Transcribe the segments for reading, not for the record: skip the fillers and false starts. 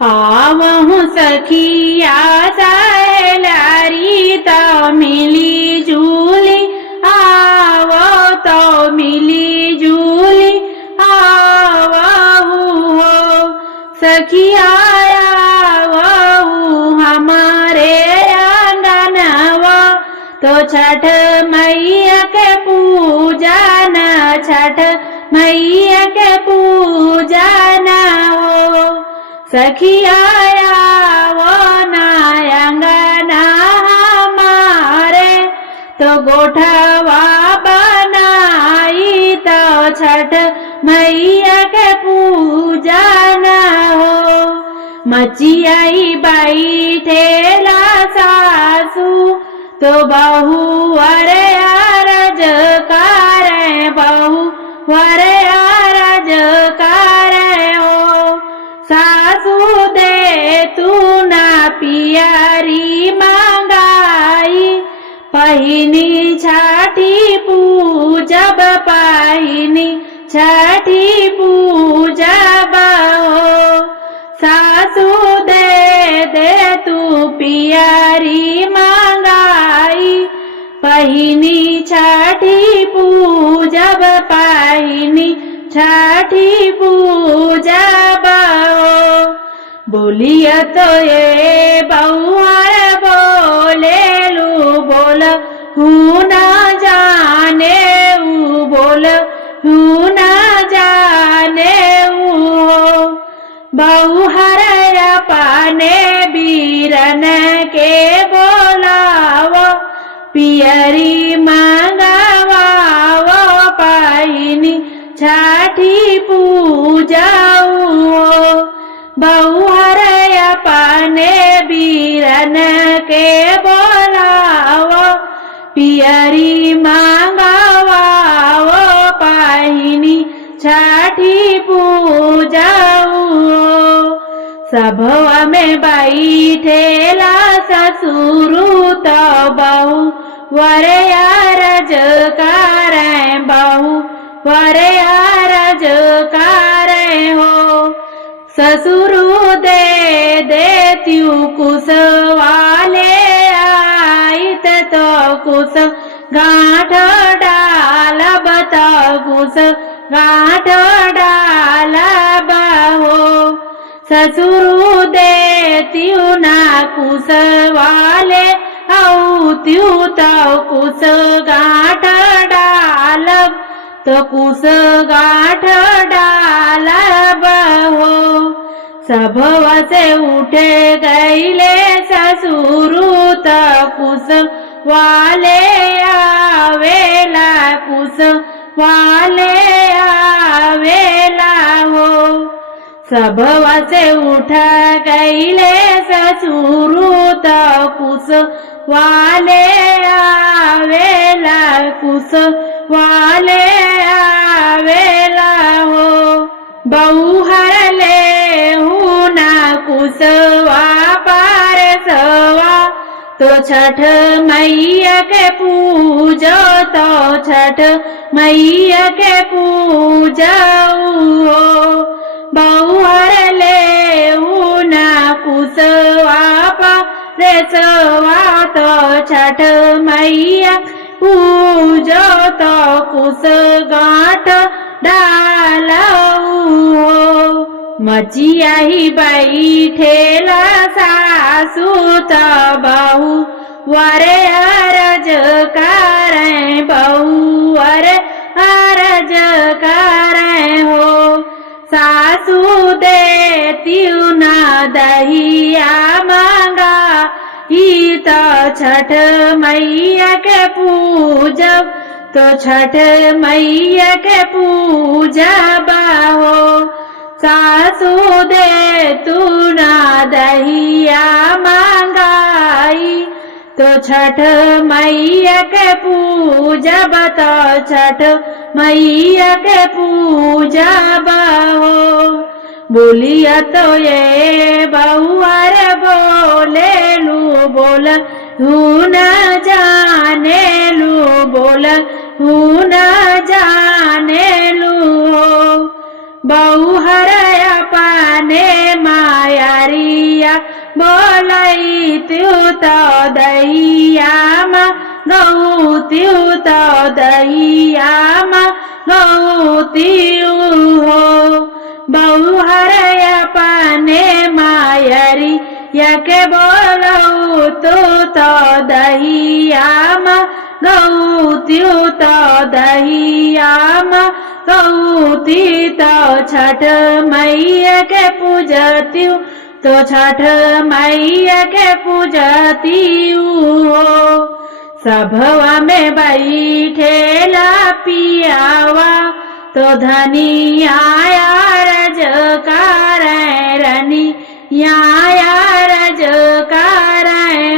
आवहु सखिया सहेलारी तो मिली जुली आवो तो मिली जुली आवहु हो सखिया आवहु हमारे आंगनवा तो छठ मैया के पूजा न छठ मैया के पूजा न हो सखिया वो नायंगना हमारे तो गोठवा बनाई तो छठ मैया के पूजा न हो मचियाई बैठेला सासू तो बहू अरे अरज करे बहू अरे अरज करे हो सासू दे तू ना पियारी मांगाई पहिनी छठी पूजब पहिनी छठी पूजब हो सासू दे तू पियारी मांगाई पहिनी छठी पूजब पहिनी छठी पूजब हो बोलिया तो ये बहुआर बोले लू बोल हूँ न जाने बोल हूँ न जाने हो बहुहर पाने बीरन के बोलावो पियरी मांगवावो पाइनी छठी पूजाऊ बहुहर पाने बीरन के बोलावो पियरी मांगवावो पाइनी छठी पूजाऊ सभवा में बैठेला ससुरु तो बहू वरे अरज करे बहू वरे अरज करे हो ससुरु दे त्यू कुश वाले आइत तो कुश गांठ डालब तो कुश गांठ डालब हो ससुरु दे त्यू ना कुश वाले औ त्यू तो कुश गांठ डालब तो कुश गांठ डालब हो सभवा से उठे गईले ससुरु तो कुश वाले आवेला कुश वाले आवेला हो सभवा से उठा गईले ससुरु तो कुश वाले आवेला कुश वाले आवेला हो बहुहर ले हूँ ना कुशवा पार सवा तो छठ मैया के पूजो तो छठ मैया के पूजाऊ हो बहुहर ले ना कुशवा पार सवा तो छठ मैया पूजो तो कुश गांठ डालऊ हो मचिया ही बैठेला सासू तो बहू वरे अरज करे बहू वरे अरज करे हो सासू दे त्यू ना दहिया मांगा ही तो छठ मैया के पूजब तो छठ मैया के पूजब हो सासू दे तू ना दहिया मांगाई तो छठ मैया के पूजब तो छठ मैया के पूजब हो बोलिया तो ये बहुआर बोले लू बोल हूँ न जाने लू बोल हूँ न जाने लू बहुहर पाने मायारी तो दैयामा गौत्यु तो दैयामा गौत्यु हो बहुहरय पाने मायरी यके बोलऊ तो दैयामा गौत्यु तो दैयामा गौती तो छठ मैया के पूजत्यु तो छठ मैया के पूजत्यु हो सभवा में बैठेला पियावा तो धनी आया रजकार रनी आया रजकार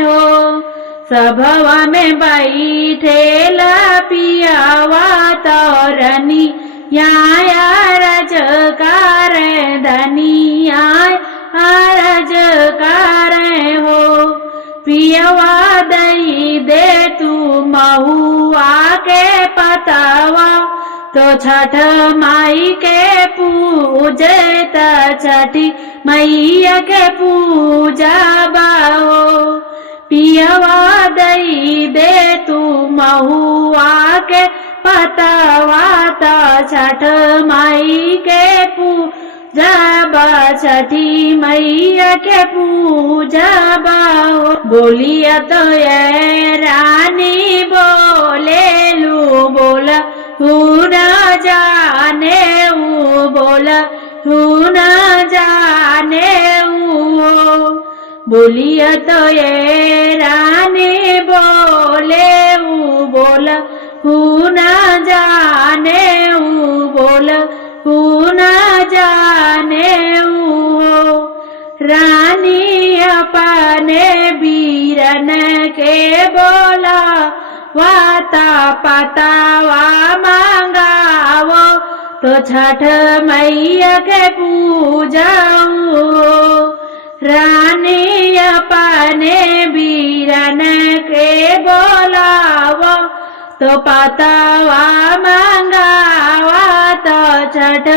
हो सभवा में बैठेला पियावा तो रनी आया रजकार धनी आया रजकार हो पियवा दई दे तू महुआ के पतावा तो छठ माई के पूजे त छठी मैया के पूजा बाहो पियवा दई दे तू महुआ के पतावा तो छठ माई के पूजा बा छठी मैया के पूजा बाहो बोलिया तो ये रानी बोले लू बोला न जाने बोला न जाने बोलिया तो ये रानी बोले बोला न जाने बोला न जाने रानी अपने बीरन के बोला वाता पतावा मांगावो तो छठ मैया के पूजाओ रानी अपने बीरन के बोलावो तो पतावा मांगावा तो छठ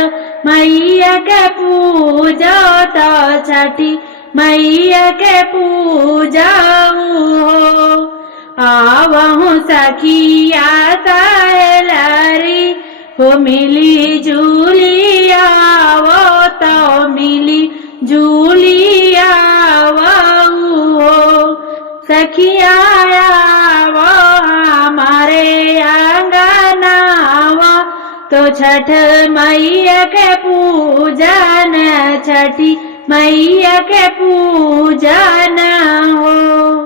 मैया के पूजा तो छठी मैया के पूजाओ आवहु सखिया साहेलरी हो मिली जूलिया वो तो मिली जूलिया वो सखिया वो हमारे आंगनावा तो छठ मैया के पूजन छठी मैया के पूजन